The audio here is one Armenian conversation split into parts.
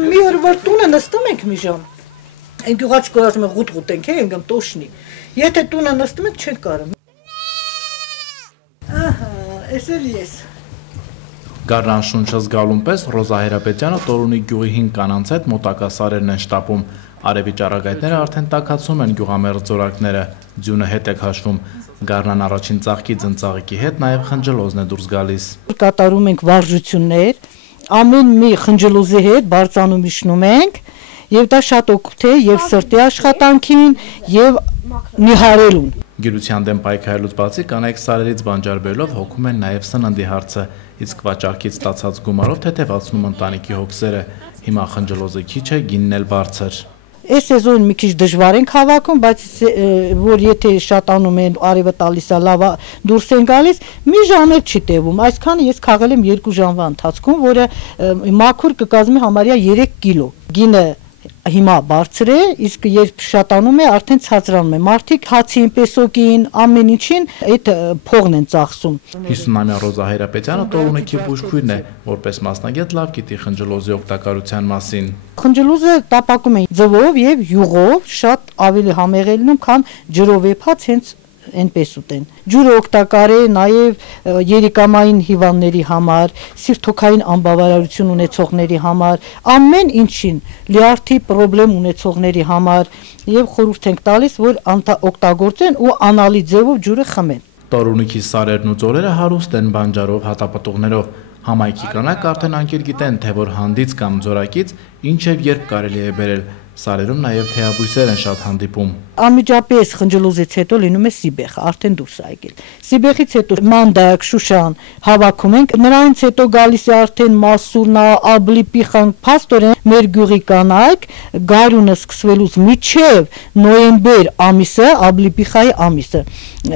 Մի օր որ տունը նստում ենք մի ժամ, այն գյուղացի կորածում է ղուտ ենք, ընկամ տոշնի, եթե տունը նստում ենք չենք կարում։ Ահա, ես էլ ես։ Գարնան շունչը զգալուն պես Ռոզա Հայրապետյանը Տորունի գյուղի 5 կանանց հետ մոտակա սարերն են շտապում։ Արևի ճառագայթները արդեն տաքացում են գյուղամերձ ձորակները, ձյունը հետ է քաշվում։ Գարնան առաջին ծաղկի ձնծաղիկի հետ նաև խնջլոզն է դուրս գալիս։ Կատարում ենք վարժություններ, ամեն մի խնջլոզի հետ բարձանում իջնում ենք, եւ դա շատ օգուտ է եւ սրտի աշխատանքին եւ նիհարելուն։ Գիրության դեմ պայքարելուց բացի կանայք սարերից բանջարբերելով հոգում են նաև սննդի հարցը, իսկ վաճառքից ստացած գումարով թեթևացնում ընտանիքի հոգսերը։ Հիմա խնջլոզը քիչ է, գինն էլ բարձր։ Այս սեզոնին մի քիչ դժվար ենք հավաքում, բայց որ եթե շատանում են արևը տալիս է լավ դուրս են գալիս, մի ժամ էլ չի տևում։ Այսքանը ես քաղել եմ 2 ժամվա ընթացքում, որը մաքուր կկազմի համարյա 3 կիլո։ Գինը հիմա բարձր է, իսկ երբ շատանում է, արդեն ցածրանում է։ Մարդիկ հացին, պեսոկին, ամեն ինչին այդ փողն են ծախսում։ 50-ամյա Ռոզա Հայրապետյանը Տորունիքի բուժքույրն է, որպես մասնագետ լավ գիտի խնջլոզի օգտակարության մասին։ Խնջլոզը տապակում են ձվով եւ յուղով, շատ ավելի համեղ է լինում, քան ջրով եփած հենց այնպես ուտեն։ Ջուրը օգտակար է նաև երիկամային հիվանդների համար, սիրտոքային անբավարարություն ունեցողների համար, ամեն ինչին, լյարդի խնդրեմ ունեցողների համար եւ խորհուրդ ենք տալիս, որ օգտագործեն ու անալի ձևով ջուրը խմեն։ Տորունիքի սարերն ու ձորերը հարուստ են բանջարով, հատապտուղներով։ Համայնքի կանայք արդեն անկեր գիտեն, թե որ հանդից կամ ձորակից ինչ եւ երբ կարելի է բերել։ Սարերում նաև թեյաբույսեր են շատ հանդիպում։ Անմիջապես խնջլոզից հետո լինում է սիբեխը, արդեն դուրս է եկել։ Սիբեխից հետո մանդակ, շուշան հավաքում ենք, նրանից հետո գալիս է արդեն մասուրնա, աբլիպիխան, փաստորեն մեր գյուղի կանայք գարունը սկսվելուց մինչև նոյեմբեր ամիսը, աբլիպիխայի ամիսը,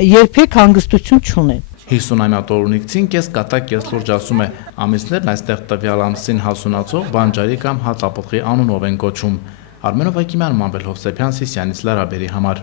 երբեք հանգստություն չունեն։ 50-ամյա Տորունիկցին կես կատակ կես լուրջ ասում է, ամիսներն այստեղ տվյալ ամսին հասունացող բանջարի կամ հատապտղի անունով են կոչում։ Արմենով Ակիմյան, Մանվել Հովսեփյան, Սիսյանից Լարաբերի համար։